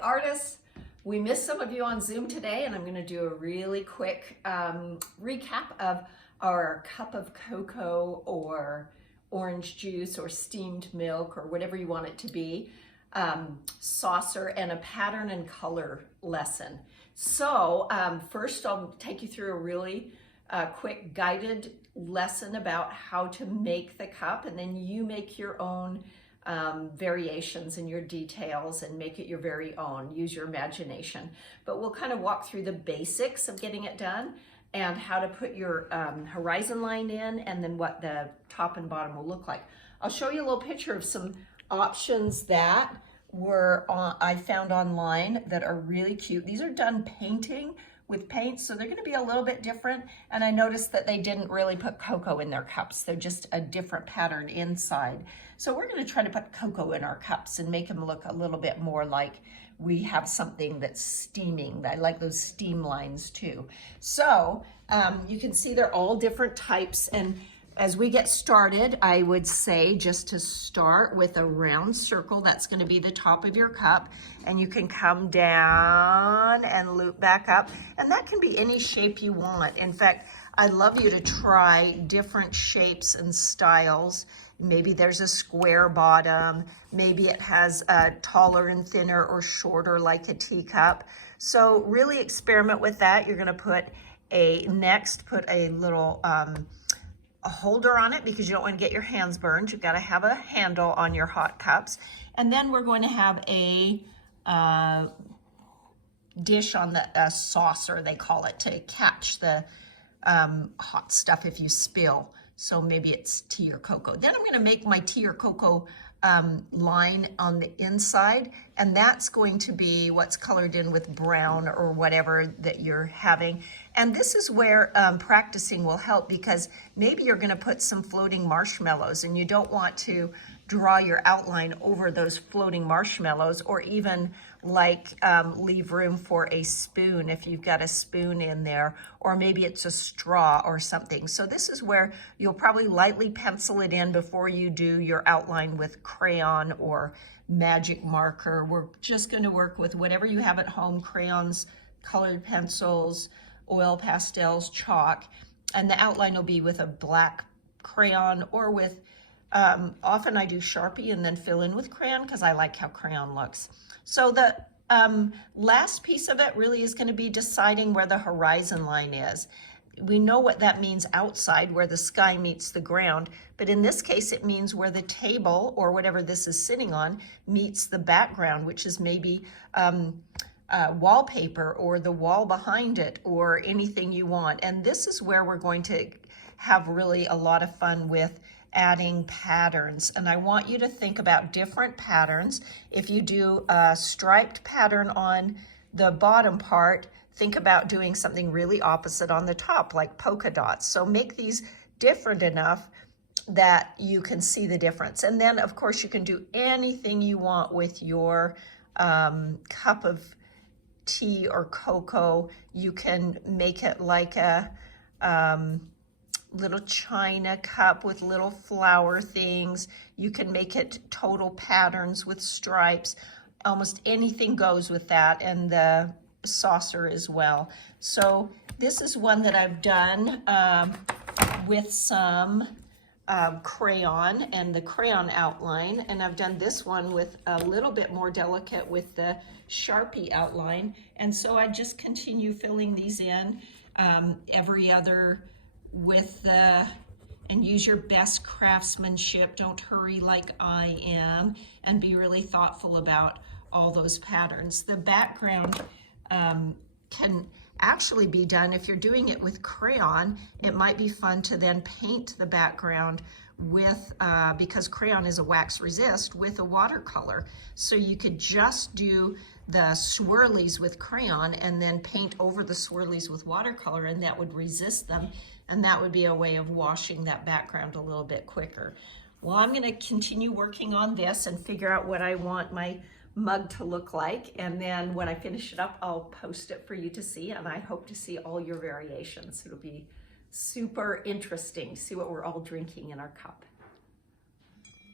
Hi artists, we missed some of you on Zoom today, and I'm going to do a really quick recap of our cup of cocoa or orange juice or steamed milk or whatever you want it to be, saucer, and a pattern and color lesson. So first I'll take you through a really quick guided lesson about how to make the cup, and then you make your own variations in your details and make it your very own. Use your imagination. But we'll kind of walk through the basics of getting it done and how to put your horizon line in, and then what the top and bottom will look like. I'll show you a little picture of some options that I found online that are really cute. These are done painting with paint, so they're going to be a little bit different. And I noticed that they didn't really put cocoa in their cups. They're just a different pattern inside. So we're going to try to put cocoa in our cups and make them look a little bit more like we have something that's steaming. I like those steam lines too. So you can see they're all different types, and as we get started, I would say just to start with a round circle. That's going to be the top of your cup, and you can come down and loop back up, and that can be any shape you want. In fact, I'd love you to try different shapes and styles. Maybe there's a square bottom, maybe it has a taller and thinner or shorter like a teacup. So really experiment with that. You're going to put a little a holder on it, because you don't want to get your hands burned. You've got to have a handle on your hot cups. And then we're going to have a dish on the saucer, they call it, to catch the hot stuff if you spill. So maybe it's tea or cocoa. Then I'm going to make my tea or cocoa line on the inside, and that's going to be what's colored in with brown or whatever that you're having. And this is where practicing will help, because maybe you're going to put some floating marshmallows and you don't want to draw your outline over those floating marshmallows, or even leave room for a spoon if you've got a spoon in there, or maybe it's a straw or something. So this is where you'll probably lightly pencil it in before you do your outline with crayon or magic marker. We're just going to work with whatever you have at home: crayons, colored pencils, oil pastels, chalk, and the outline will be with a black crayon, or with often I do Sharpie and then fill in with crayon because I like how crayon looks. So the last piece of it really is going to be deciding where the horizon line is. We know what that means outside, where the sky meets the ground, but in this case it means where the table or whatever this is sitting on meets the background, which is maybe wallpaper or the wall behind it or anything you want. And this is where we're going to have really a lot of fun with adding patterns. And I want you to think about different patterns. If you do a striped pattern on the bottom part, think about doing something really opposite on the top, like polka dots. So make these different enough that you can see the difference. And then of course you can do anything you want with your cup of tea or cocoa. You can make it like a little china cup with little flower things. You can make it total patterns with stripes. Almost anything goes with that, and the saucer as well. So this is one that I've done with some crayon and the crayon outline, and I've done this one with a little bit more delicate with the Sharpie outline. And so I just continue filling these in every other and use your best craftsmanship. Don't hurry like I am, and be really thoughtful about all those patterns. The background can actually be done, if you're doing it with crayon, it might be fun to then paint the background with, because crayon is a wax resist, with a watercolor. So you could just do the swirlies with crayon and then paint over the swirlies with watercolor, and that would resist them. And that would be a way of washing that background a little bit quicker. Well, I'm going to continue working on this and figure out what I want my mug to look like. And then when I finish it up, I'll post it for you to see. And I hope to see all your variations. It'll be super interesting to see what we're all drinking in our cup.